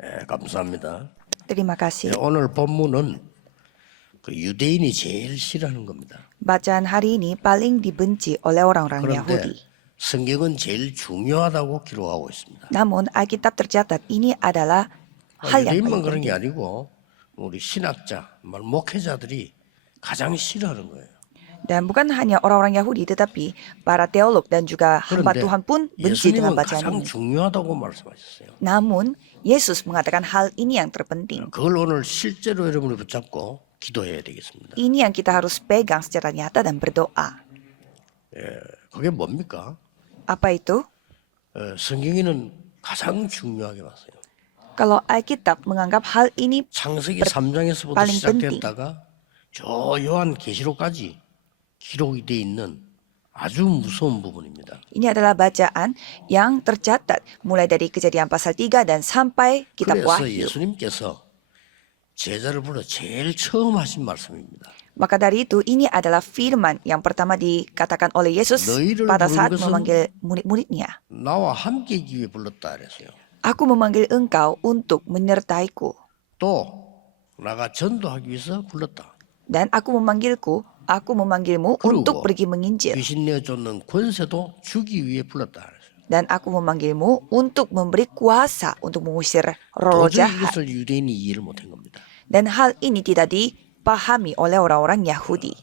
감사합니다. Terima 예, kasih. 오늘 본문은 그 유대인이 제일 싫어하는 겁니다. Bacaan hari ini paling dibenci oleh orang-orang 그런데 Yahudi. 성경은 제일 중요하다고 기록하고 있습니다. Namun Alkitab tercatat ini adalah hal yang 유대인만 paling 그런 게 penting. 아니고 우리 신학자, 목회자들이 가장 싫어하는 거예요. Dan bukan hanya orang-orang Yahudi, tetapi para teolog dan juga hamba 그런데 Tuhan pun benci dengan 예수님은 bacaan 가장 ini. 중요하다고 말씀하셨어요. Namun, Yesus mengatakan hal ini yang terpenting. 그걸 오늘 실제로 여러분이 붙잡고 기도해야 되겠습니다. Ini yang kita harus pegang secara nyata dan berdoa. 그게 뭡니까? Apa itu? 성경에는 가장 중요하게 봤어요. Kalau Alkitab menganggap hal ini 창세기 3장에서부터 paling 시작됐다가 저 요한계시록까지 기록이 돼 있는 아주 무서운 부분입니다. ini adalah bacaan yang tercatat mulai dari Kejadian pasal 3 dan sampai kitab 그래서 Wahyu. 예수님께서 제자를 불러 제일 처음 하신 말씀입니다. Maka dari itu, ini adalah firman yang pertama dikatakan oleh Yesus 너희를 pada 부른 saat 것은 memanggil murid-muridnya. 나와 함께 있기 위해 불렀다 그랬어요. Aku memanggil engkau untuk menyertaiku. 또 나가 전도하기 위해서 불렀다. Dan aku memanggilmu 그리고 untuk pergi menginjil. 귀신 내어 쫓는 권세도 주기 위해 불렀다 그랬어요. Dan aku memanggilmu untuk memberi kuasa untuk mengusir roh 도저히 jahat. 이것을 유대인이 이해를 못한 겁니다. Dan hal ini tidak dipahami oleh orang-orang Yahudi.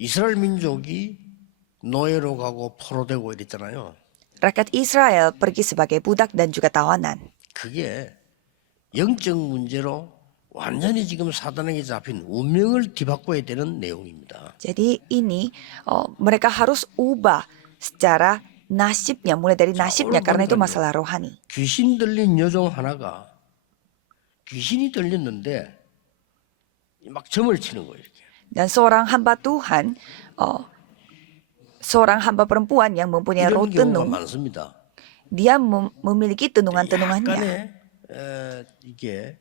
이스라엘 민족이 노예로 가고 포로되고 이랬잖아요. Rakyat Israel pergi sebagai budak dan juga tawanan. 그게 영적 문제로 완전히 지금 사단에게 잡힌 운명을 뒤바꿔야 되는 내용입니다. Jadi ini mereka harus ubah secara nasibnya, mulai dari nasibnya karena itu masalah rohani. 귀신 들린 여종 하나가 귀신이 들렸는데 막 점을 치는 거예요. 이렇게. Dan seorang hamba Tuhan, seorang hamba perempuan yang mempunyai roh 이런 경우가 tenung, 많습니다. dia memiliki tenungan-tenungannya. 약간의 이게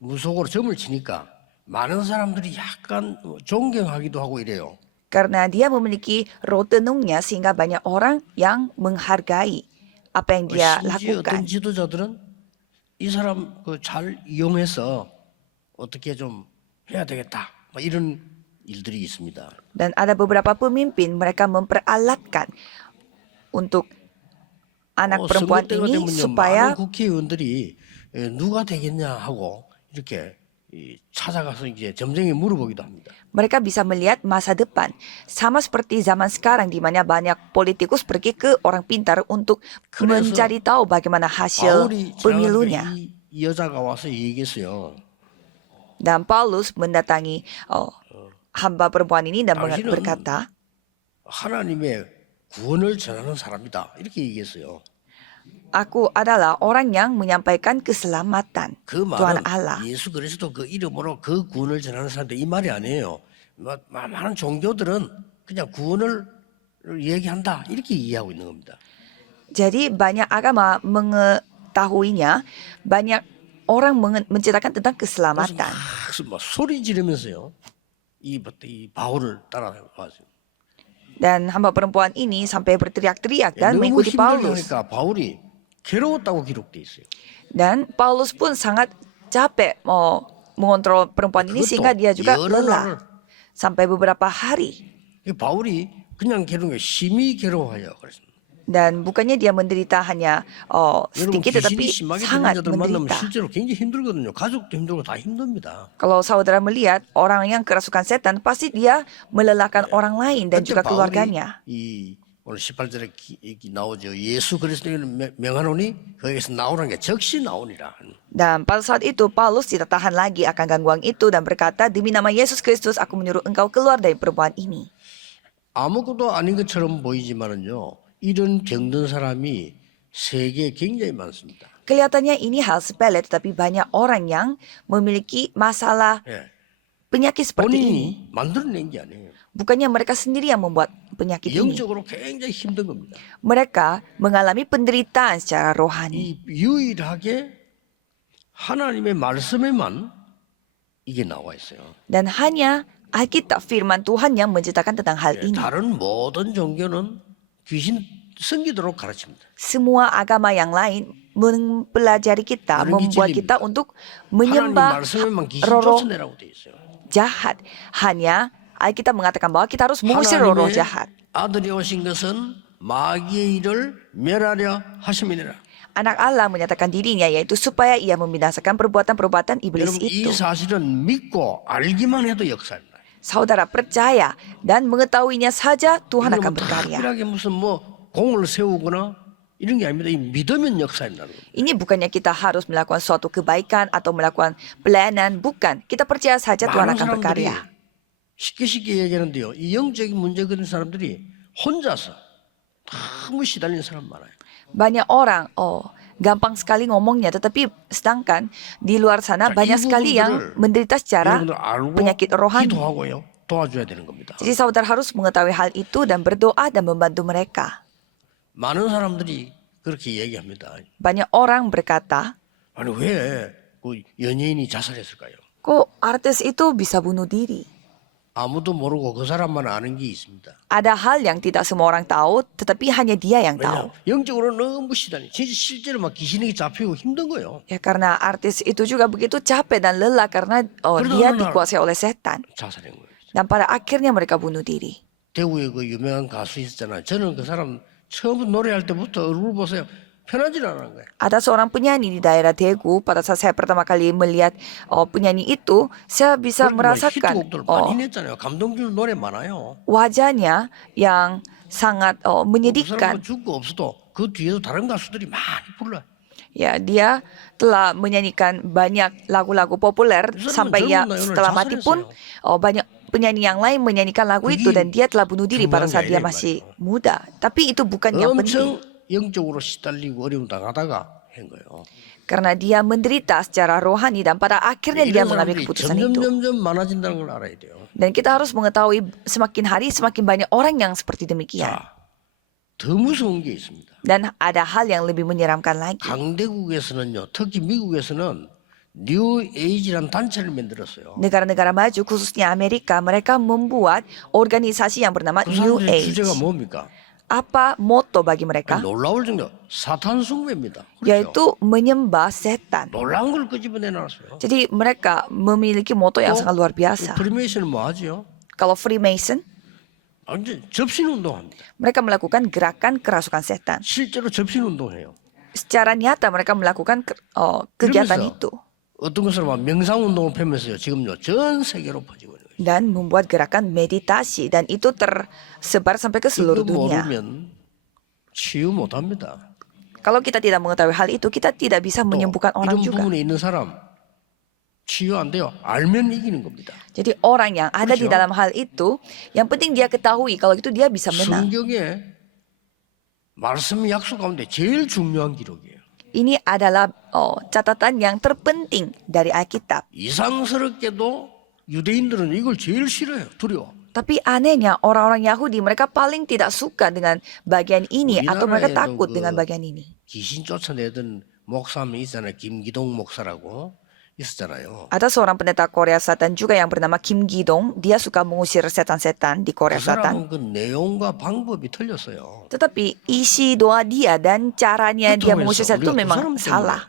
무속으로 점을 치니까 많은 사람들이 약간 존경하기도 하고 이래요. Karena dia memiliki roh tenungnya sehingga banyak orang yang menghargai apa yang dia 심지어 어떤 lakukan. 지도자들은 이 사람 잘 이용해서 어떻게 좀 해야 되겠다. 이런 일들이 있습니다. Dan ada beberapa pemimpin mereka memperalatkan untuk anak perempuan 선거 때가 ini 되면요, supaya 많은 국회의원들이 누가 되겠냐 하고 이렇게 찾아가서 이제 점쟁이 물어보기도 합니다. mereka bisa melihat masa depan. Sama seperti zaman sekarang di mana banyak politikus pergi ke orang pintar untuk 그래서 mencari tahu bagaimana hasil 바울이 pemilunya. 이 여자가 와서 얘기했어요. Dan Paulus mendatangi hamba perempuan ini dan 당신은 berkata, 하나님의 구원을 전하는 사람이다. 이렇게 얘기했어요. aku adalah orang yang menyampaikan keselamatan 그 Tuhan 말은 Allah. 예수 그리스도 그 이름으로 그 구원을 전하는 사람들 이 말이 아니에요. 많은 종교들은 그냥 구원을 얘기한다 이렇게 이해하고 있는 겁니다. Jadi banyak agama mengetahuinya, banyak orang menceritakan tentang 그래서 keselamatan. 막 소리 지르면서요. 이 바울을 따라가죠. Dan hamba perempuan ini sampai berteriak-teriak dan 너무 mengikuti Paulus. 힘들으니까 바울이 괴로웠다고 기록돼 있어요. Dan Paulus pun sangat capek mau mengontrol perempuan ini sehingga dia juga 여러 lelah 날을 sampai beberapa hari. 바울이 그냥 괴로운 게 심히 괴로워해요. 그래서 Dan bukannya dia menderita hanya 여러분 sedikit 귀신이 tetapi 심하게 들린 sangat 자들 만나면 menderita. 실제로 굉장히 힘들거든요. 가족도 힘들고 다 힘듭니다. Kalau saudara melihat orang yang kerasukan setan, pasti dia melelahkan orang lain dan 그때 juga 바울이 keluarganya. 이 오늘 18절에 나오죠. 예수 그리스도를 명하노니 거기에서 나오는 게 적시 나오니라. Dan pada saat itu Paulus tidak tahan lagi akan gangguan itu dan berkata, demi nama Yesus Kristus aku menyuruh engkau keluar dari perempuan ini. 아무것도 아닌 것처럼 보이지만은요. 이런 병든 사람이 세계에 굉장히 많습니다. Kelihatannya ini hal sepele tetapi banyak orang yang memiliki masalah 예. penyakit seperti ini. 본인이 만들어낸 게 아니에요. Bukannya mereka sendiri yang membuat penyakit ini. 영적으로 굉장히 힘든 겁니다. Mereka mengalami penderitaan secara rohani. 이 유일하게 하나님의 말씀에만 이게 나와 있어요. Dan hanya Alkitab firman Tuhan yang menceritakan tentang hal ini. 다른 모든 종교는 귀신 섬기도록 가르칩니다. Semua agama yang lain mempelajari kita, Orang membuat gijil입니다. kita untuk 하나님 menyembah 말씀에만 귀신 roh 쫓아내라고 돼 있어요. jahat. Hanya Alkitab mengatakan bahwa kita harus mengusir roh 하나님의 jahat. 아들이 오신 것은 마귀의 일을 멸하려 하심이니라. Anak Allah menyatakan dirinya yaitu supaya ia membinasakan perbuatan-perbuatan iblis 여러분 이 itu. 사실은 믿고 알기만 해도 역사입니다. Saudara percaya dan mengetahuinya saja Tuhan akan 이건 berkarya. 특별하게 무슨 뭐 공을 세우거나 이런 게 아닙니다. 이 믿으면 역사인다는 겁니다. Ini bukannya kita harus melakukan suatu kebaikan atau melakukan pelayanan, bukan. Kita percaya saja Tuhan 많은 akan 사람들이 berkarya. 쉽게 얘기하는데요. 이 영적인 문제 가진 사람들이 혼자서 너무 시달리는 사람 많아요. Banyak orang, gampang sekali ngomongnya, tetapi sedangkan di luar sana 자, banyak 이 sekali yang 부분들을 menderita secara 여러분들 알고 penyakit rohani. 기도하고요. 도와줘야 되는 겁니다. Jadi saudara harus mengetahui hal itu dan berdoa dan membantu mereka. 많은 사람들이 그렇게 얘기합니다. Banyak orang berkata, 아니 왜 그 연예인이 자살했을까요? kok artis itu bisa bunuh diri? 아무도 모르고 그 사람만 아는 게 있습니다. Ada hal yang tidak semua orang tahu, tetapi hanya dia yang tahu. 왜냐? 영적으로 너무 시달리. 진짜 실제로 막 귀신에게 잡히고 힘든 거예요. Ya karena artis itu juga begitu capek dan lelah karena dia dikuasai oleh setan. 자살한 거예요. Dan pada akhirnya mereka bunuh diri. 대구에 그 유명한 가수 있었잖아요. 저는 그 사람 처음 노래할 때부터 얼굴 보세요. 편하질 않은 거예요. Ada seorang penyanyi di daerah Daegu. Pada saat saya pertama kali melihat penyanyi itu, saya bisa merasakan 히트곡들 많이 냈잖아요. 감동 주는 노래 많아요. wajahnya yang sangat 그 사람 menyedihkan. 죽고 없어도 그 뒤에도 다른 가수들이 많이 불러요. Ya, dia telah menyanyikan banyak lagu-lagu populer 그 사람은 sampai ya 젊은 나이에 setelah mati pun banyak penyanyi yang lain menyanyikan lagu itu dan dia telah bunuh diri pada saat dia masih muda. Tapi itu bukan yang penting. 엄청 영적으로 시달리고 어려움 당하다가 한 거예요. Karena dia menderita secara rohani dan pada akhirnya dia 이런 mengambil 사람들이 keputusan itu. 점점 많아진다는 걸 알아야 돼요. Dan kita harus mengetahui semakin hari semakin banyak orang yang seperti demikian. 자, 더 무서운 게 있습니다. Dan ada hal yang lebih menyeramkan lagi. 강대국에서는요, 특히 미국에서는 뉴 에이지란 단체를 만들었어요. Negara-negara maju khususnya Amerika mereka membuat organisasi yang bernama 그 New 사람들의 Age. 주제가 뭡니까? Apa moto bagi mereka? 놀라울 정도 사탄 숭배입니다. 그렇죠? Yaitu menyembah setan. 놀라운 걸 끄집어내 놨어요. Jadi mereka memiliki moto yang sangat luar biasa. 프리메이슨은 뭐 하지요? Kalau Freemason, 완전 접신 운동합니다. mereka melakukan gerakan kerasukan setan. 실제로 접신 운동해요. Secara nyata mereka melakukan kegiatan 그러면서 itu 어떤 것을 막 명상 운동을 펴면서요. 지금요 전 세계로 퍼지고 있는 거예요. dan membuat gerakan meditasi dan itu tersebar sampai ke seluruh 이거 dunia. 모르면 치유 못합니다. Kalau kita tidak mengetahui hal itu, kita tidak bisa 또 menyembuhkan orang 이런 juga. 부분에 있는 사람 치유 안 돼요. 알면 이기는 겁니다. Jadi orang yang ada di 그렇죠? dalam hal itu, yang penting dia ketahui kalau itu dia bisa menang. 성경에 말씀 약속 가운데 제일 중요한 기록이에요. Ini adalah catatan yang terpenting dari Alkitab. 이상스럽게도 유대인들은 이걸 제일 싫어해요. 두려워. Tapi anehnya orang-orang Yahudi mereka paling tidak suka dengan bagian ini atau mereka 우리나라에도 takut 그 dengan bagian ini. 귀신 쫓아내던 목사 한 명 있잖아요. 김기동 목사라고 있었잖아요. Ada seorang pendeta Korea Selatan juga yang bernama Kim Gi-dong. Dia suka mengusir setan-setan di Korea 그 Selatan. 사람은 그 내용과 방법이 틀렸어요. Tetapi isi doa dia dan caranya dia mengusir setan itu 우리가 그 memang 사람 때문에 salah.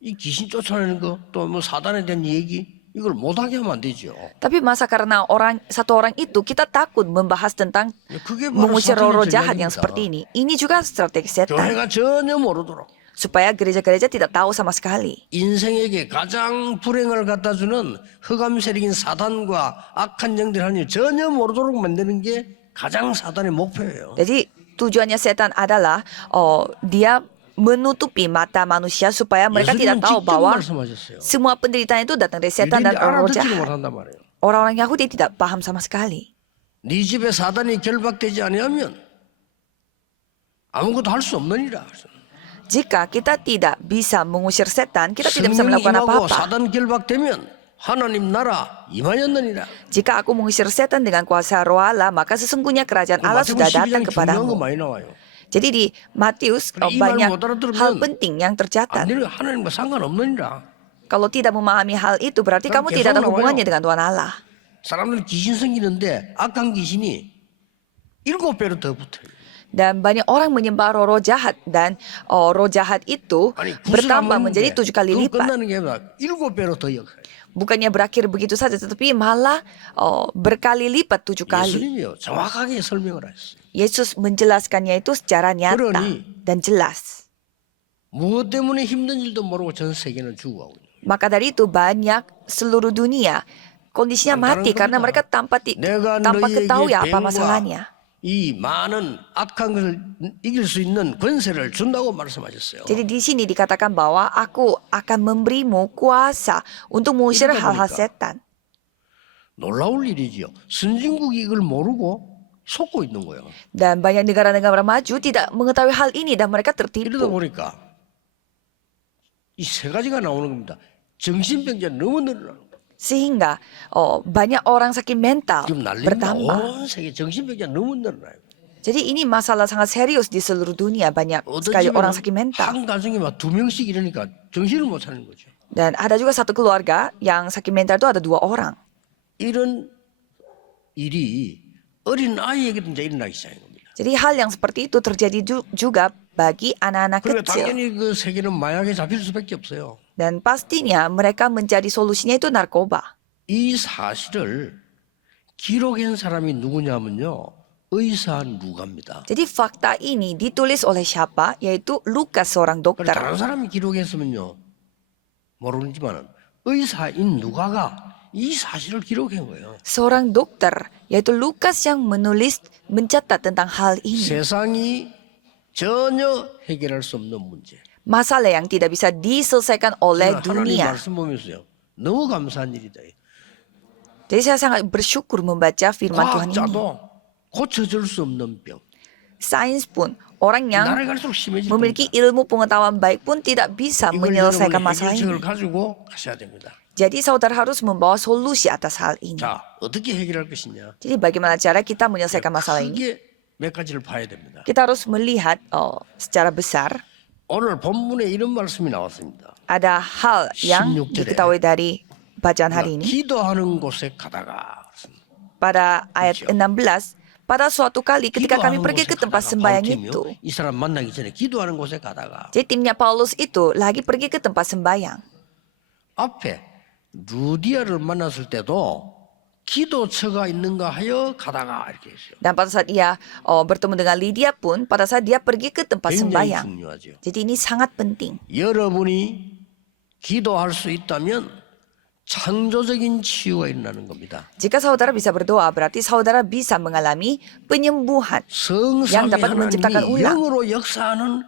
이 귀신 쫓아내는 거 또 뭐 사단에 대한 얘기 이걸 못하게 하면 안 되죠. Tapi masa karena satu orang itu kita takut membahas tentang 그게 바로 mengusir roh 사탄의 jahat yang 전략입니다. seperti ini. Ini juga strategi setan. 교회가 전혀 모르도록 Supaya gereja-gereja tidak tahu sama sekali. 인생에게 가장 불행을 갖다 주는 흑암 세력인 사단과 악한 영들 하나님 전혀 모르도록 만드는 게 가장 사단의 목표예요. Jadi tujuannya setan adalah dia menutupi mata manusia supaya mereka tidak 예수님은 tahu 직접 bahwa 말씀하셨어요. semua penderitaan itu datang dari setan dan 유대인들이 roh 알아듣지를 jahat. 못한단 말이에요. Orang-orang Yahudi tidak paham sama sekali. 네 집에 사단이 결박되지 아니하면 아무것도 할 수 없느니라. Jika kita tidak bisa mengusir setan, kita tidak bisa 성령이 melakukan 임하고 apa-apa. 사단 결박되면 하나님 나라 임하였느니라. Jika aku mengusir setan dengan kuasa roh Allah, maka sesungguhnya kerajaan Allah 마태복음 sudah datang 12장 중요한 거 kepadamu. 많이 나와요. Jadi di Matius Kalau iman banyak 못 알아들으면 hal penting yang tercatat. 아니면 하나님과 상관없느니라. Kalau tidak memahami hal itu, berarti Kan kamu tidak ada 계속 hubungannya 나와요. dengan Tuhan Allah. 사람들은 귀신 생기는데 악한 귀신이 7배로 더 붙어요. Dan banyak orang menyembah roh jahat dan roh jahat itu 아니 bertambah 구슬하면 menjadi 7 kali 그거 lipat. 끝나는 게 아니라 7배로 더 역사해요. Bukannya berakhir begitu saja, tetapi malah berkali lipat 7 kali. 예수님이요 정확하게 설명을 하셨어요. Yesus menjelaskannya itu secara nyata 그러니 dan jelas. 무엇 때문에 힘든 일도 모르고 전 세계는 죽어가고 있는 거예요. Maka dari itu banyak seluruh dunia kondisinya mati karena mereka tanpa 내가 ketahui 너희에게 apa 뱀과 masalahnya. 이 많은 악한 것을 이길 수 있는 권세를 준다고 말씀하셨어요. Jadi di sini dikatakan bahwa aku akan memberimu kuasa untuk mengusir 이러다 hal-hal 보니까 setan. 놀라울 일이지요. 선진국이 이걸 모르고 속고 있는 거예요. Dan banyak negara-negara maju tidak mengetahui hal ini dan mereka 이러다 tertipu. 보니까 이 세 가지가 나오는 겁니다. 정신병자 너무 늘어나는 거예요. Sehingga banyak orang sakit mental 지금 난립니다. bertambah. 온 세계 정신병자 너무 늘어나요. Jadi ini masalah sangat serius di seluruh dunia. Banyak sekali orang sakit mental. 한 가정에 막 2명씩 이러니까 정신을 못 차리는 거죠. Dan ada juga satu keluarga yang sakit mental itu ada 2 orang. 이런 일이 어린 아이에게도 이제 일어나기 시작한 겁니다. Jadi hal yang seperti itu terjadi juga bagi anak-anak 그러니까 kecil. 당연히 그 세계는 마약에 잡힐 수밖에 없어요. Dan pastinya mereka mencari solusinya itu narkoba. 이 사실을 기록한 사람이 누구냐면요. 의사 누가입니다. Jadi fakta ini ditulis oleh siapa? Yaitu Lukas, seorang 그래서 dokter. 다른 사람이 기록했으면요. 모르지만은 의사인 누가가 이 사실을 기록한 거예요. Seorang dokter, yaitu Lukas yang menulis, mencatat tentang hal ini. 세상이 전혀 해결할 수 없는 문제. Masalah yang tidak bisa diselesaikan oleh 하나님 dunia. 말씀 보면서요. 너무 감사한 일이다. Jadi saya sangat bersyukur membaca firman Tuhan ini. 과학자도 고쳐줄 수 없는 병. Sains pun, orang yang 날에 갈수록 심해질 memiliki 겁니다. ilmu pengetahuan baik pun tidak bisa 이걸 menyelesaikan 여러분이 masalah 해결책을 ini. 가지고 가셔야 됩니다. Jadi saudara harus membawa solusi atas hal ini. 자, 어떻게 해결할 것이냐? Jadi bagaimana cara kita menyelesaikan masalah ini? 크게 몇 가지를 봐야 됩니다. Kita harus melihat secara besar. 오늘 본문에 이런 말씀이 나왔습니다. Ada hal yang 16절에. diketahui dari bacaan hari ini. 기도하는 곳에 가다가 Pada ayat 16, pada suatu kali ketika kami 기도하는 pergi 곳에 ke tempat 가다가 sembahyang 바울팀이요. itu. 이 사람 만나기 전에 기도하는 곳에 가다가 Jadi timnya Paulus itu lagi pergi ke tempat sembahyang. 앞에 루디아를 만났을 때도 기도처가 있는가 하여 가다가 이렇게 했어요. Dan pada saat ia bertemu dengan Lydia pun, pada saat dia pergi ke tempat 굉장히 sembahyang. 중요하죠. Jadi ini sangat penting. 여러분이 기도할 수 있다면 창조적인 치유가 일어나는 겁니다. Jika saudara bisa berdoa, berarti saudara bisa mengalami penyembuhan. 성삼위 dapat menciptakan 하나님이 ulang. 영으로 역사하는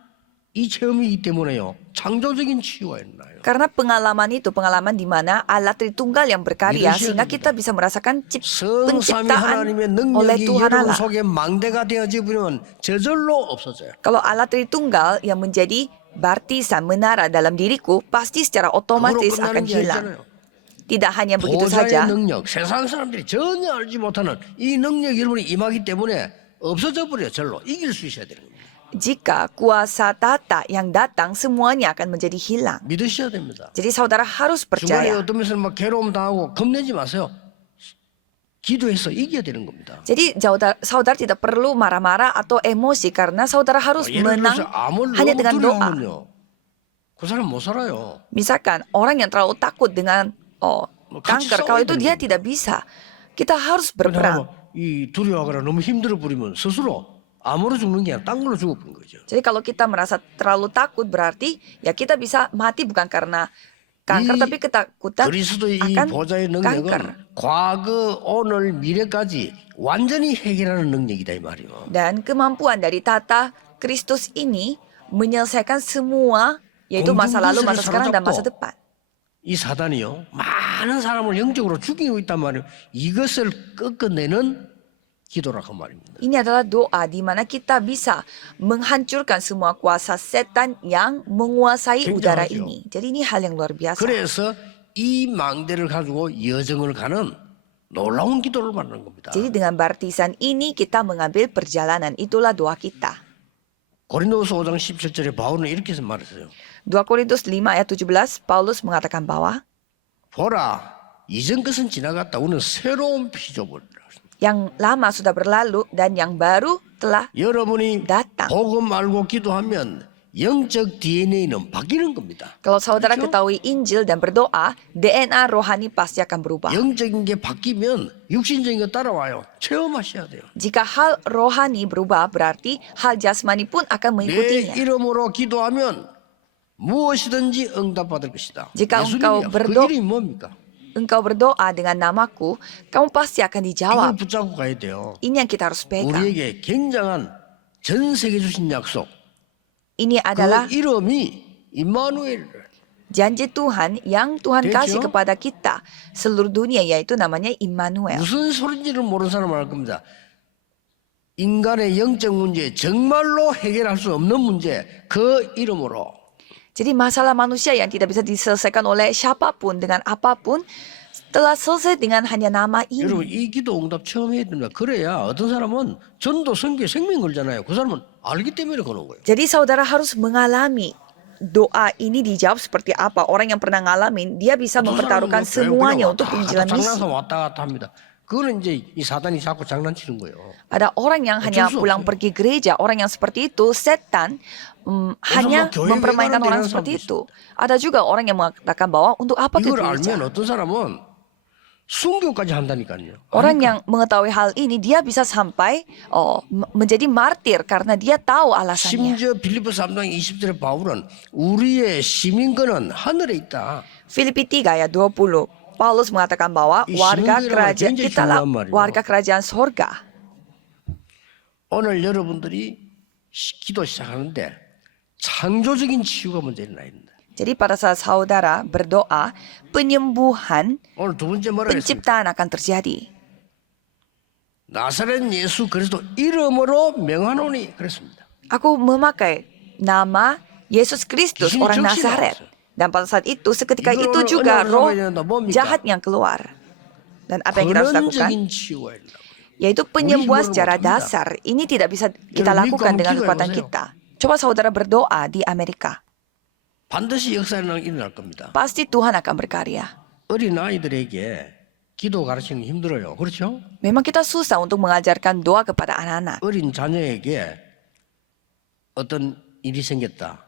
이 체험이기 때문에요. 창조적인 치유가 일어나요. Karena pengalaman itu pengalaman di mana Allah Tritunggal yang berkarya 믿으셔야 sehingga 됩니다. kita bisa merasakan 성삼위 penciptaan 하나님의 oleh 능력이 Tuhan 여러분 Allah. 속에 망대가 되어져 버리면 저절로 없어져요. Kalau Allah Tritunggal yang menjadi baptisan menara dalam diriku pasti secara 그거로 otomatis 끝나는 akan 게 hilang. 아니잖아요. Tidak hanya begitu 보좌의 saja, 능력, 세상 사람들이 전혀 알지 못하는 이 능력이 여러분이 임하기 때문에 없어져 버려요. 절로 이길 수 있어야 되는 겁니다. jika kuasa tata yang datang semuanya akan menjadi hilang. 믿으셔야 됩니다. Jadi saudara harus 중간에 percaya. 어떤 면에서 막 괴로움 당하고 겁내지 마세요. 기도해서 이겨야 되는 겁니다. Jadi saudara tidak perlu marah-marah atau emosi karena saudara harus 예를 menang 들어서 암을 hanya 너무 dengan doa. 두려우면요. 그 사람 못 살아요. Misalkan orang yang terlalu takut dengan kanker, kalau itu dia tidak bisa. Kita harus berperang. 이 두려워하거나 너무 힘들어 버리면 스스로 암으로 죽는 게 아니라 딴 걸로 죽어버린 거죠. Jadi kalau kita merasa terlalu takut berarti ya kita bisa mati bukan karena kanker 이 tapi ketakutan 그리스도의 이 akan 보좌의 kanker. 능력은 과거, 오늘, 미래까지 완전히 해결하는 능력이다 이 말이요. Dan kemampuan dari tata Kristus ini menyelesaikan semua yaitu masa lalu, masa sekarang dan masa depan. 이 사단이요 많은 사람을 영적으로 죽이고 있단 말이에요. 이것을 꺾어내는 기도라고 말입니다. Ini adalah doa di mana kita bisa menghancurkan semua kuasa setan yang menguasai udara 굉장하죠. ini. Jadi ini hal yang luar biasa. 그래서 이 망대를 가지고 여정을 가는 놀라운 기도를 말하는 겁니다. Jadi dengan baptisan ini kita mengambil perjalanan. Itulah doa kita. 고린도서 5장 17절에 바울은 이렇게 해서 말했어요. 2 Korintus 5 ayat 17 Paulus mengatakan bahwa 보라, 이전 것은 지나갔다. 우리는 새로운 피조물이라. Yang lama sudah berlalu dan yang baru telah 여러분이 datang. 복음 알고 기도하면 영적 DNA는 바뀌는 겁니다. Kalau saudara 그렇죠? ketahui Injil dan berdoa, DNA rohani pasti akan berubah. 영적인 게 바뀌면 육신적인 거 따라와요. 체험하셔야 돼요. Jika hal rohani berubah, berarti hal jasmani pun akan 내 mengikutinya. 이름으로 기도하면 무엇이든지 응답받을 것이다. Jika engkau 예수님이야. 그 berdoa- 이름이 뭡니까? Engkau berdoa dengan namaku, kamu pasti akan 이걸 dijawab. 붙잡고 가야 돼요. Ini yang kita harus pegang. 우리에게 굉장한 전 세계 주신 약속. Ini adalah 그 이름이 임마누엘. janji Tuhan yang Tuhan Betul. kasih kepada kita seluruh dunia, yaitu namanya Immanuel. 무슨 소린지를 모르는 사람은 알 겁니다. 인간의 영적 문제, 정말로 해결할 수 없는 문제, 그 이름으로 Jadi masalah manusia yang tidak bisa diselesaikan oleh siapapun dengan apapun telah selesai dengan hanya nama 여러분 이 ini. 기도 응답 처음 해야 됩니다. 그래야 어떤 사람은 전도 선교에 생명 걸잖아요. 그 사람은 알기 때문에 거는 거예요. Jadi saudara harus mengalami doa ini dijawab seperti apa. Orang yang pernah ngalamin, dia bisa 어떤 mempertaruhkan 사람은 semuanya 그냥 untuk 왔다 penginjilan 갔다 misi. 장난서 왔다 갔다 합니다. 그거는 이제 이 사단이 자꾸 장난치는 거예요. Ada orang yang hanya 어쩔 수 pulang 없어요. pergi gereja, orang yang seperti itu, setan hanya 교회 왜 mempermainkan 가는데 orang 이런 seperti 사람도 itu. Ada juga orang yang mengatakan bahwa untuk apa ke 이걸 gereja? 알면 어떤 사람은 순교까지 한다니까요. Orang yang mengetahui hal ini, dia bisa sampai menjadi martir karena dia tahu alasannya. 심지어 빌립보 3장 20절에 바울은 우리의 시민권은 하늘에 있다. Filipi 3 ayat 20. Paulus mengatakan bahwa 이 warga 시민권이라는 kerajaan 굉장히 kita lah 중요한 말이에요. warga kerajaan sorga. 오늘 여러분들이 기도 시작하는데 창조적인 치유가 먼저 일어나야 됩니다. Jadi pada saat saudara berdoa, penyembuhan, 오늘 두 번째 뭐라 했습니까? penciptaan akan terjadi. 나사렛 예수 그리스도 이름으로 명하노니 그랬습니다. Aku memakai nama Yesus Kristus Di sini orang 정신이 Nazaret. 없어요. Dan pada saat itu, seketika 이걸 itu 오늘 juga 언약으로 roh 잡아야 된다. 뭡니까? jahat yang keluar. Dan apa yang kita harus lakukan? 근원적인 치유가 일어나고 Yaitu penyembuhan 힘으로는 secara 못합니다. dasar. Ini tidak bisa kita 여러분, lakukan 믿고 dengan 한번 kekuatan 기도해보세요. kita. Coba saudara berdoa di Amerika. 반드시 역사가 일어날 겁니다. Pasti Tuhan akan berkarya. 어린 아이들에게 기도 가르치는 게 힘들어요. 그렇죠? Memang kita susah untuk mengajarkan doa kepada anak-anak. 어린 자녀에게 어떤 일이 생겼다.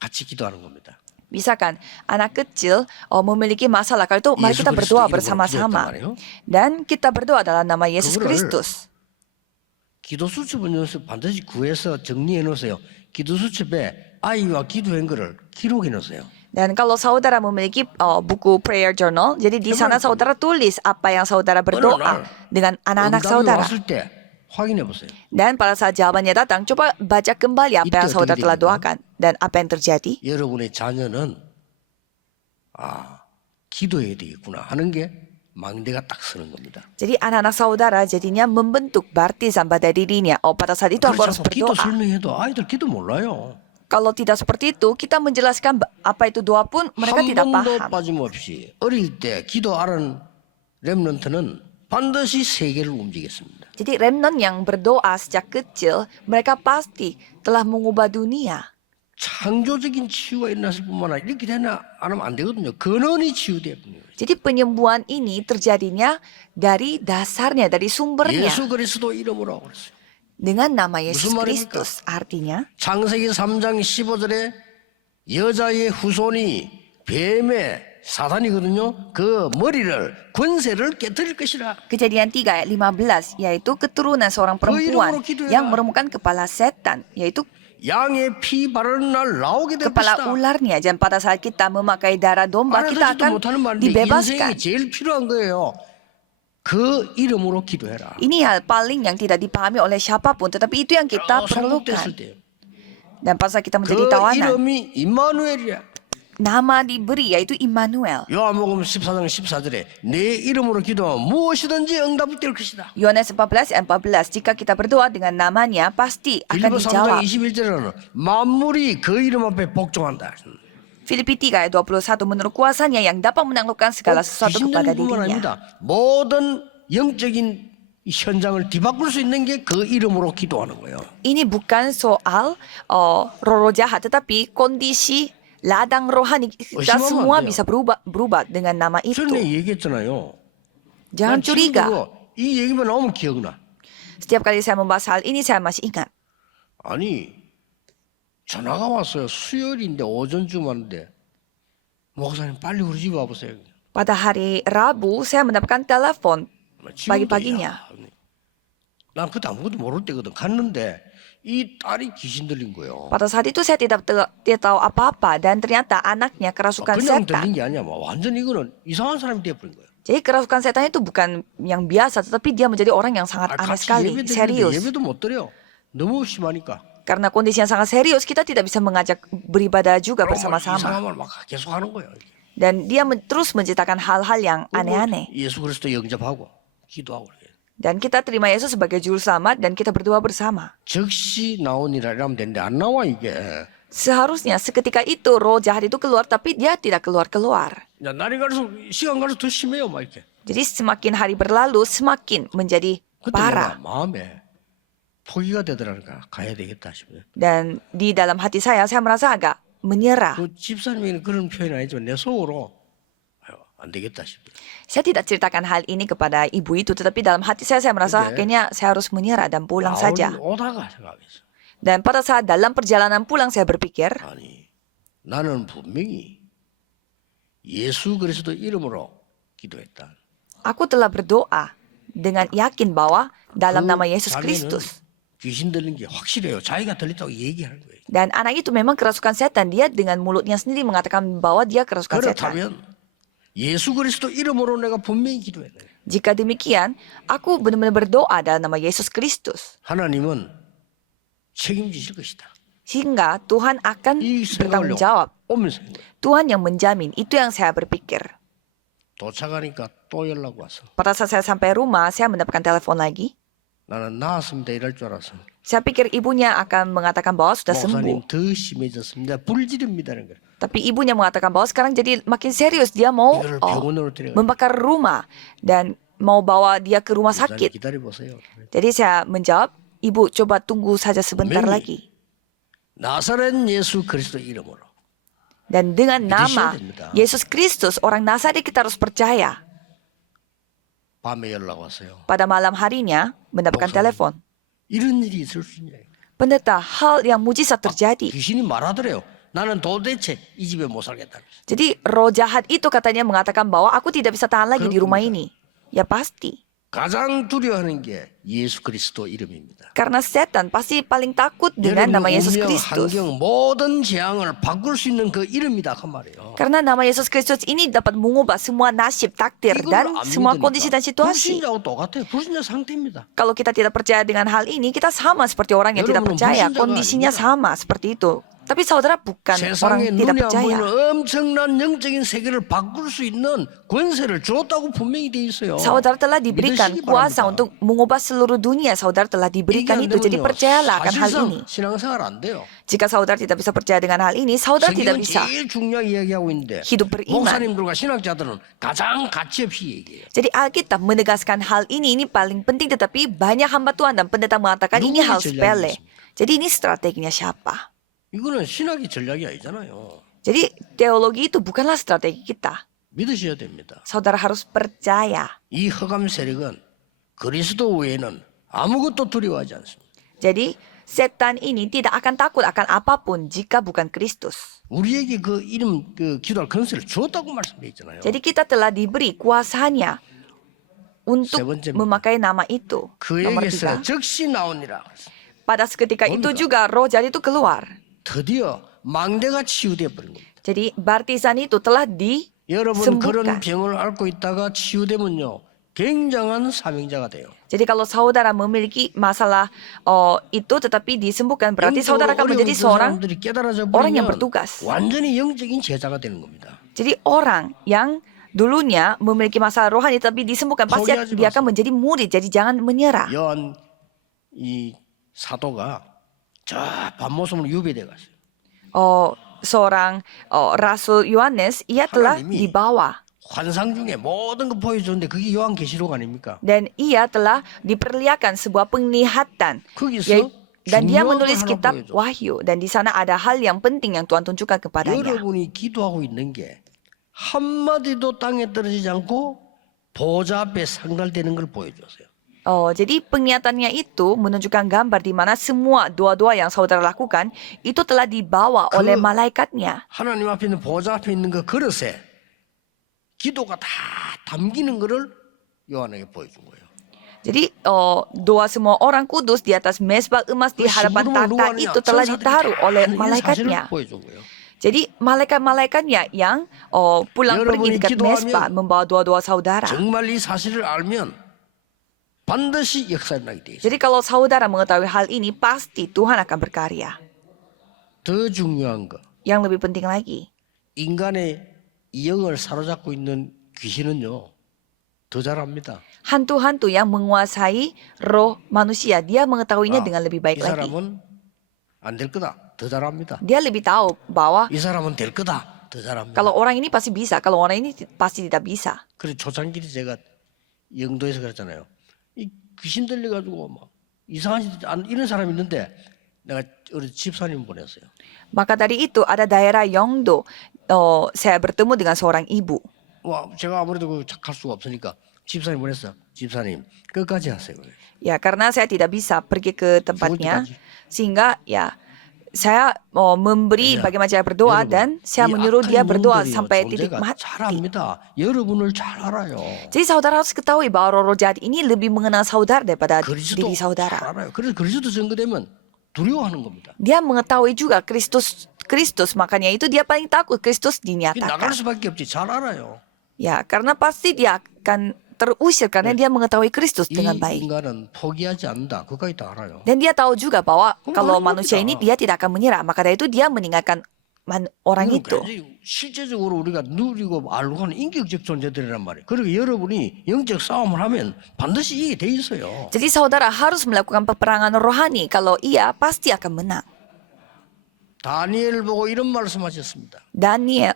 같이 기도하는 겁니다. Misalkan anak kecil memiliki masalah, kalau itu mari Yesus kita Kristus berdoa 이름으로 bersama-sama. 기도했단 말이에요. Dan kita berdoa dalam nama Yesus 그거를 Kristus. 기도 수첩은 반드시 구해서 정리해 놓으세요. 기도 수첩에 아이와 기도한 거를 기록해 놓으세요. Dan kalau saudara memiliki buku prayer journal, jadi di sana saudara tulis apa yang saudara berdoa dengan anak-anak 응답이 saudara. 왔을 때 확인해 보세요. Dan pada saat jawabannya datang, coba baca kembali apa yang Itu saudara telah terjadi. doakan. Dan apa yang terjadi? 여러분의 자녀는 기도해야 되겠구나 하는 게 망대가 딱 서는 겁니다. Jadi anak-anak saudara jadinya membentuk baptisan pada dirinya. Pada saat itu aku harus 그렇지 않고 기도 berdoa. 설명해도 아이들 기도 몰라요. Kalau tidak seperti itu, kita menjelaskan apa itu doa pun mereka 한 tidak 번도 paham. 빠짐없이 어릴 때 기도 알은 렘넌트는 반드시 세계를 움직였습니다. Jadi remnant yang berdoa sejak kecil, mereka pasti telah mengubah dunia. 창조적인 치유가 일어났을 뿐만 아니라 이렇게 되나 안 하면 안 되거든요. 근원이 치유돼야 됩니다. Jadi penyembuhan ini terjadinya dari dasarnya, dari sumbernya. 예수 그리스도 이름으로 하고 그랬어요. Dengan nama Yesus 무슨 말입니까? Kristus. Artinya, 창세기 3장 15절에 여자의 후손이 뱀의 사단이거든요. 그 머리를 권세를 깨뜨릴 것이라. Kejadian 3 ayat 15, yaitu keturunan seorang perempuan yang meremukkan kepala setan, yaitu 양의 피 바르는 날 나오게 될 kepala 것이다. ularnya. Dan pada saat kita memakai darah domba, kita 알아듣지도 akan 못하는 말인데 dibebaskan. 인생이 제일 필요한 거예요. 그 이름으로 기도해라. Ini hal paling yang tidak dipahami oleh siapapun, tetapi itu yang kita perlukan. 성공됐을 때. Dan pada saat kita 그 menjadi tawanan, 이름이 임마누엘이야. nama diberi yaitu Immanuel. 요한복음 14장 14절에 내 이름으로 기도하면 무엇이든지 응답이 될 것이다. Yohanes 14 ayat 14, jika kita berdoa dengan namanya, pasti akan 빌립보 3장 dijawab. 21절에는 만물이 그 이름 앞에 복종한다. Filipi 3 ayat 21, menurut kuasanya yang dapat menaklukkan segala sesuatu kepada 귀신들뿐만 dirinya. 아닙니다. 모든 영적인 현장을 뒤바꿀 수 있는 게 그 이름으로 기도하는 거예요. Ini bukan soal roh jahat, tetapi kondisi ladang rohani kita semua bisa berubah dengan nama itu. 전에 얘기했잖아요. Jangan 난 curiga. 지금도 이 얘기만 나오면 기억나. Setiap kali saya membahas hal ini saya masih ingat. 아니 전화가 왔어요. 수요일인데 오전쯤 왔는데 목사님 빨리 우리 집 와보세요. Pada hari Rabu saya mendapatkan telepon 지금도 pagi-paginya. 야, 난 그때 아무것도 모를 때거든. 갔는데 이 딸이 귀신 들린 거예요. Pada saat itu saya tidak tahu apa-apa dan ternyata anaknya kerasukan 그냥 setan. 들린 게 아니야. 뭐 완전 이거는 이상한 사람이 돼버린 거예요. Jadi kerasukan setan itu bukan yang biasa, tetapi dia menjadi orang yang sangat aneh 같이 sekali, 예배 드리는데 serius. 예배도 못 드려. 너무 심하니까. Karena kondisi yang sangat serius, kita tidak bisa mengajak beribadah juga 그럼 뭐 bersama-sama. 이상한 말 막 계속 하는 거예요. Dan dia terus menciptakan hal-hal yang aneh-aneh. 예수 그리스도 영접하고 기도하고 그래요. Dan kita terima Yesus sebagai juru selamat dan kita berdoa bersama. 즉시 나오니라 이러면 되는데 안 나와 이게. Seharusnya seketika itu roh jahat itu keluar, tapi dia tidak keluar-keluar. 야, 날이 갈수록 시간 갈수록 더 심해요, 막 이렇게. Jadi semakin hari berlalu, semakin menjadi 그때 parah. 내가 마음에 포기가 되더라니까 가야 되겠다 싶어요. Dan di dalam hati saya merasa agak menyerah. 그 집사님에게는 그런 표현이 아니지만 내 속으로 아유, 안 되겠다 싶어요. Saya tidak ceritakan hal ini kepada ibu itu, tetapi dalam hati saya merasa 근데 kayaknya saya harus menyerah dan pulang saja. 오다가 생각했어. Dan pada saat dalam perjalanan pulang saya berpikir, 아니 나는 분명히 예수 그리스도 이름으로 기도했다. aku telah berdoa dengan yakin bahwa dalam nama Yesus 자매는 Kristus. 귀신 들린 게 확실해요. 자기가 들렸다고 얘기하는 거예요. Dan anak itu memang kerasukan setan. Dia dengan mulutnya sendiri mengatakan bahwa dia kerasukan setan. 그렇다면 예수 그리스도 이름으로 내가 분명히 기도했다. Jika demikian, aku benar-benar berdoa dalam nama Yesus Kristus. 하나님은 책임지실 것이다. Sehingga Tuhan akan 이 bertanggung 생각을 jawab. 오면서 Tuhan yang menjamin. Itu yang saya berpikir. 도착하니까 또 연락 왔어. Pada saat saya sampai rumah, saya mendapatkan telepon lagi. 나는 나았습니다 이럴 줄 알았어. Saya pikir ibunya akan mengatakan bahwa sudah sembuh. 목사님 더 심해졌습니다. 불지릅니다는 거예요. Tapi ibunya mengatakan bahwa sekarang jadi makin serius. Dia mau 이를 병원으로 데려가. membakar rumah dan mau bawa dia ke rumah sakit. 기다려 보세요. Jadi saya menjawab, ibu coba tunggu saja sebentar Meni. lagi. 나사렛 예수 그리스도 이름으로. Dan dengan 믿으셔야 nama 됩니다. Yesus Kristus, orang Nazaret kita harus percaya. 밤에 연락 왔어요. Pada malam harinya mendapatkan 목사님. telepon. 이런 일이 있을 수 있냐. Pendeta, hal yang mujizat terjadi. 귀신이 말하더래요. 나는 도대체 이 집에 못 살겠다. Jadi roh jahat itu katanya mengatakan bahwa aku tidak bisa tahan lagi di rumah ini. Ya pasti. 가장 두려워하는 게 예수 그리스도 이름입니다. Karena setan pasti paling takut dengan nama Yesus 운명, Kristus. 환경, 모든 재앙을 바꿀 수 있는 그 이름이다 그 말이에요. Karena nama Yesus Kristus ini dapat mengubah semua nasib, takdir, 이걸 dan 안 semua 믿으니까 kondisi dan situasi. 불신자하고 똑같아요. 불신자 상태입니다. Kalau kita tidak percaya dengan hal ini, kita sama seperti orang yang tidak 여러분은 percaya. 불신자가 Kondisinya 아니라 sama seperti itu. Tapi saudara bukan orang 세상에 yang tidak 눈에 안 percaya. 보이는 엄청난 영적인 세계를 바꿀 수 있는 권세를 줬다고 분명히 돼 있어요. Saudara telah diberikan 믿으시기 kuasa 바랍니다. untuk mengubah seluruh dunia. Saudara telah diberikan 이게 안 itu. Jadi 되면요, percayalah akan hal 사실상 ini. 신앙생활 안 돼요. Jika saudara tidak bisa percaya dengan hal ini, saudara tidak 성경은 bisa 제일 중요하게 이야기하고 있는데 hidup beriman. 목사님들과 신학자들은 가장 가치 없이 얘기해요. Jadi Alkitab menegaskan hal ini paling penting, tetapi banyak hamba Tuhan dan pendeta mengatakan ini 누구의 hal 전략이 sepele. 있습니까? Jadi ini strateginya siapa? 이거는 신학의 전략이 아니잖아요. Jadi teologi itu bukanlah strategi kita. 믿으셔야 됩니다. Saudara harus percaya. 이 흑암 세력은 그리스도 외에는 아무것도 두려워하지 않습니다. Jadi setan ini tidak akan takut akan apapun jika bukan Kristus. 우리에게 그 이름 그 기도할 권세를 주었다고 말씀되어 있잖아요. Jadi kita telah diberi kuasanya untuk 세 번째입니다. memakai nama itu. Nomor 그에게서 3. 즉시 나오니라. Pada seketika itu 뭡니까? juga roh jahat itu keluar. 드디어 망대가 치유되어 버린 겁니다. Jadi baptisan itu telah 여러분 그런 disembuhkan. 병을 앓고 있다가 치유되면요 굉장한 사명자가 돼요. Jadi kalau saudara memiliki masalah itu tetapi disembuhkan, berarti saudara akan 영적으로 menjadi 어려운 그 seorang 사람들이 깨달아져 orang yang 버리면 bertugas. 완전히 영적인 제자가 되는 겁니다. Jadi orang yang dulunya memiliki masalah rohani tapi disembuhkan, pasti 포기하지 dia akan 마세요. menjadi murid. Jadi jangan menyerah. 요한 이 사도가 저 밤모섬으로 유배돼 갔어요. Seorang Rasul Yohanes, ia telah 하나님이 dibawa 환상 중에 모든 거 보여줬는데 그게 요한계시록 아닙니까? dan ia telah diperlihatkan sebuah penglihatan. 거기서 Dan dia 중요한 걸 menulis 하나 kitab 보여줘. Wahyu, dan di sana ada hal yang penting yang Tuhan tunjukkan kepadanya. 여러분이 기도하고 있는 게 한마디도 땅에 떨어지지 않고 보좌 앞에 상달되는 걸 보여줬어요. Jadi penglihatannya itu menunjukkan gambar di mana semua doa-doa yang saudara lakukan itu telah dibawa oleh malaikatnya. 하나님 앞에 있는 보좌 앞에 있는 그 그릇에 기도가 다 담기는 것을 요한에게 보여준 거예요. Jadi doa semua orang kudus di atas mezbah emas di hadapan takhta itu telah ditaruh oleh malaikatnya. 보여준 거예요. Jadi malaikat-malaikatnya yang pulang pergi dekat mezbah membawa doa-doa saudara. 정말 이 사실을 알면 반드시 역사가 나게 돼 있어요. Jadi kalau saudara mengetahui hal ini pasti Tuhan akan berkarya. 더 중요한 거, Yang lebih penting lagi, 인간의 영을 사로잡고 있는 귀신은요 더 잘합니다. hantu-hantu yang menguasai roh manusia, dia mengetahuinya dengan lebih 이 baik lagi. 사람은 안 될 거다. 더 잘합니다. Dia lebih tahu bahwa 이 사람은 될 거다. 더 잘합니다. kalau orang ini pasti bisa, kalau orang ini pasti tidak bisa. 그래 초창기에 제가 영도에서 그랬잖아요. 이 귀신 들려가지고 막 이상한 짓 이런 사람이 있는데 내가 우리 집사님 보냈어요. Maka dari itu ada daerah Yongdo, saya bertemu dengan seorang ibu. 와 제가 아무래도 그 갈 수가 없으니까 집사님 보냈어. 집사님 끝까지 하세요. Ya karena saya tidak bisa pergi ke tempatnya, sehingga ya saya memberi bagaimana cara berdoa dan saya menyuruh dia berdoa sampai titik mati. 잘합니다. 여러분을 잘 알아요. Jadi saudara harus ketahui bahwa roh jahat ini lebih mengenal saudara daripada 그리스도 diri 잘 saudara. 알아요. 그래서 그리스도 증거되면 두려워하는 겁니다. Dia mengetahui juga Kristus, makanya itu dia paling takut Kristus 나갈 dinyatakan. 수밖에 없지. 잘 알아요. Ya, karena pasti dia akan terusir karena dia mengetahui Kristus 이 dengan baik. 인간은 포기하지 않는다. 그까지 다 알아요. Dan dia tahu juga bahwa kalau orang manusia tidak. ini dia tidak akan menyerah, maka dari itu dia meninggalkan orang 이거 itu. 굉장히 실제적으로 우리가 누리고 알고 하는 인격적 존재들이란 말이에요. 그리고 여러분이 영적 싸움을 하면 반드시 이게 돼 있어요. Jadi saudara harus melakukan peperangan rohani. Kalau iya, pasti akan menang. 다니엘 보고 이런 말씀하셨습니다.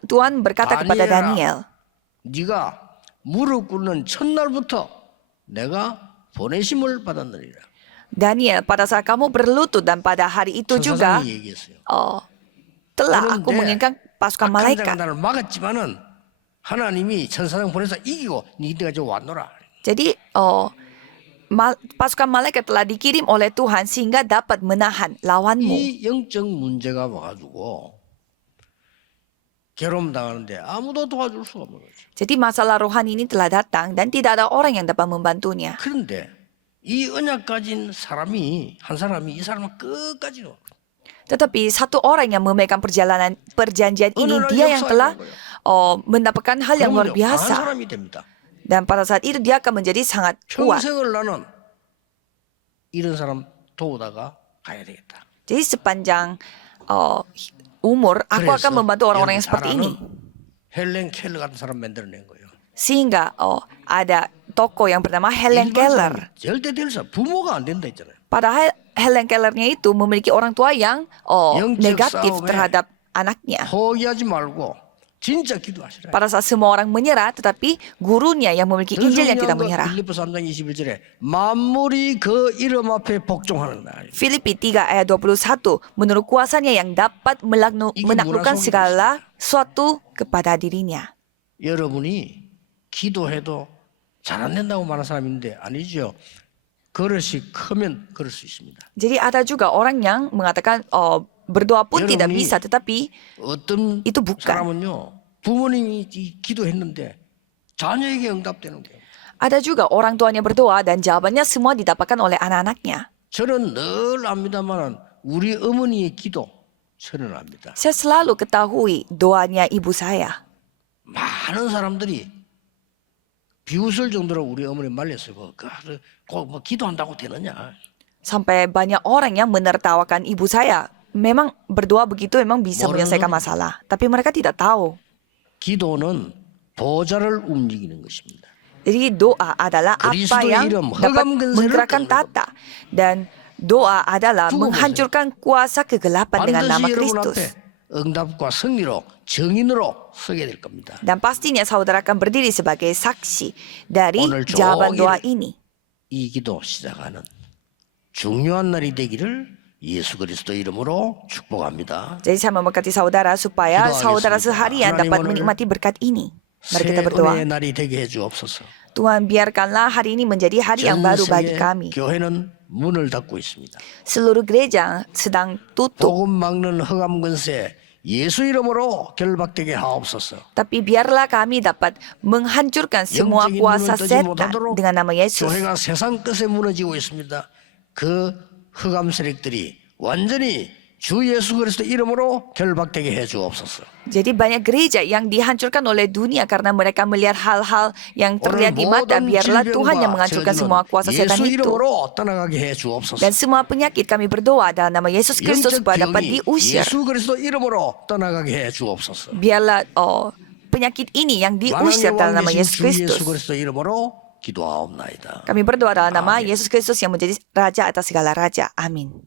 Tuhan berkata kepada Daniel, 네가 무릎 꿇는 첫날부터 내가 보내심을 받았느니라. Daniel, pada saat kamu berlutut dan pada hari itu juga 천사장이 얘기했어요. telah aku menginginkan pasukan 악한 malaikat. 자가 나를 막았지만은 하나님이 천사장 보내서 이기고 니가 저 왔노라. Jadi pasukan malaikat telah dikirim oleh Tuhan sehingga dapat menahan lawanmu. 이 영적 문제가 와가지고 괴로움 당하는데 아무도 도와줄 수가 없는 거죠. Jadi masalah rohani ini telah datang dan tidak ada orang yang dapat membantunya. 그런데 이 언약 가진 사람이 한 사람이 이 사람은 끝까지 Tetapi satu orang yang memegang perjanjian ini, dia yang telah mendapatkan hal yang luar 강한 biasa. 사람이 됩니다. Dan pada saat itu dia akan menjadi sangat kuat. 평생을 나는 이런 사람 도우다가 가야 되겠다. Jadi sepanjang umur, aku akan membantu orang-orang yang seperti ini. 헬렌 켈러 같은 사람 만들어낸 거예요. Sehingga ada tokoh yang bernama Helen Keller. 절대 될 사람 부모가 안 된다 했잖아요. Padahal Helen Kellernya itu memiliki orang tua yang 영적 negatif 싸움에 terhadap anaknya. 포기하지 말고 진짜 기도하시라. Pada saat semua orang menyerah, tetapi gurunya yang memiliki Injil yang tidak menyerah. 빌립보 3장 21절에 만물이 그 이름 앞에 복종하는 날. Filipi 3 ayat 21, menurut kuasanya yang dapat menaklukkan segala sesuatu kepada dirinya. 여러분이 기도해도 잘 안 된다고 말하는 사람이 있는데 아니죠. 그릇이 크면 그럴 수 있습니다. Jadi ada juga orang yang mengatakan berdoa pun tidak bisa, tetapi 어떤 itu bukan. 사람은요 부모님이 기도했는데 자녀에게 응답되는 거예요. Ada juga orang tuanya berdoa dan jawabannya semua didapatkan oleh anak-anaknya. 저는 늘 압니다만 우리 어머니의 기도 저는 압니다. Saya selalu ketahui doanya ibu saya. 많은 사람들이 비웃을 정도로 우리 어머니 말렸어요. 뭐 기도한다고 되느냐? Sampai banyak orang yang menertawakan ibu saya. Memang berdoa begitu memang bisa menyelesaikan masalah. Tapi mereka tidak tahu. 기도는 보좌를 움직이는 것입니다. Jadi doa adalah apa yang dapat menggerakkan tata. Dan doa adalah menghancurkan kuasa kegelapan dengan nama Kristus. 응답과 승리로 정인으로 서게 될 겁니다. Dan pastinya saudara akan berdiri sebagai saksi dari jawaban doa ini. 이 기도 시작하는 중요한 날이 되기를 예수 그리스도 이름으로 축복합니다. Jadi saya memberkati saudara supaya saudara seharian dapat menikmati berkat ini. Mari 새 kita berdoa. 은혜의 날이 되게 해 주옵소서. Tuhan, biarkanlah hari ini menjadi hari yang 전 baru bagi 세계 kami. 교회는 문을 닫고 있습니다. Seluruh gereja sedang tutup. 복음 막는 흑암 권세 예수 이름으로 결박되게 하옵소서. Tapi biarlah kami dapat menghancurkan semua 영적인 kuasa 문을 뜨지 setan 못하도록 dengan nama Yesus. 교회가 세상 끝에 무너지고 있습니다. 그 흑암 세력들이 완전히 주 예수 그리스도 이름으로 결박되게 해 주옵소서. Jadi banyak gereja yang dihancurkan oleh dunia karena mereka melihat hal-hal yang terlihat di mata. Biarlah Tuhan yang menghancurkan semua kuasa setan 예수 itu. 이름으로 떠나가게 해 주옵소서. Dan semua penyakit kami berdoa dalam nama Yesus Kristus 영적 supaya dapat 병이 diusir. 예수 그리스도 이름으로 떠나가게 해 주옵소서. Biarlah penyakit ini yang diusir 만왕의 dalam 왕 nama 되신 Yesus 주 Kristus. 예수 그리스도 이름으로 기도하옵나이다. Kami berdoa dalam nama Amin. Yesus Kristus yang menjadi Raja atas segala raja. Amin.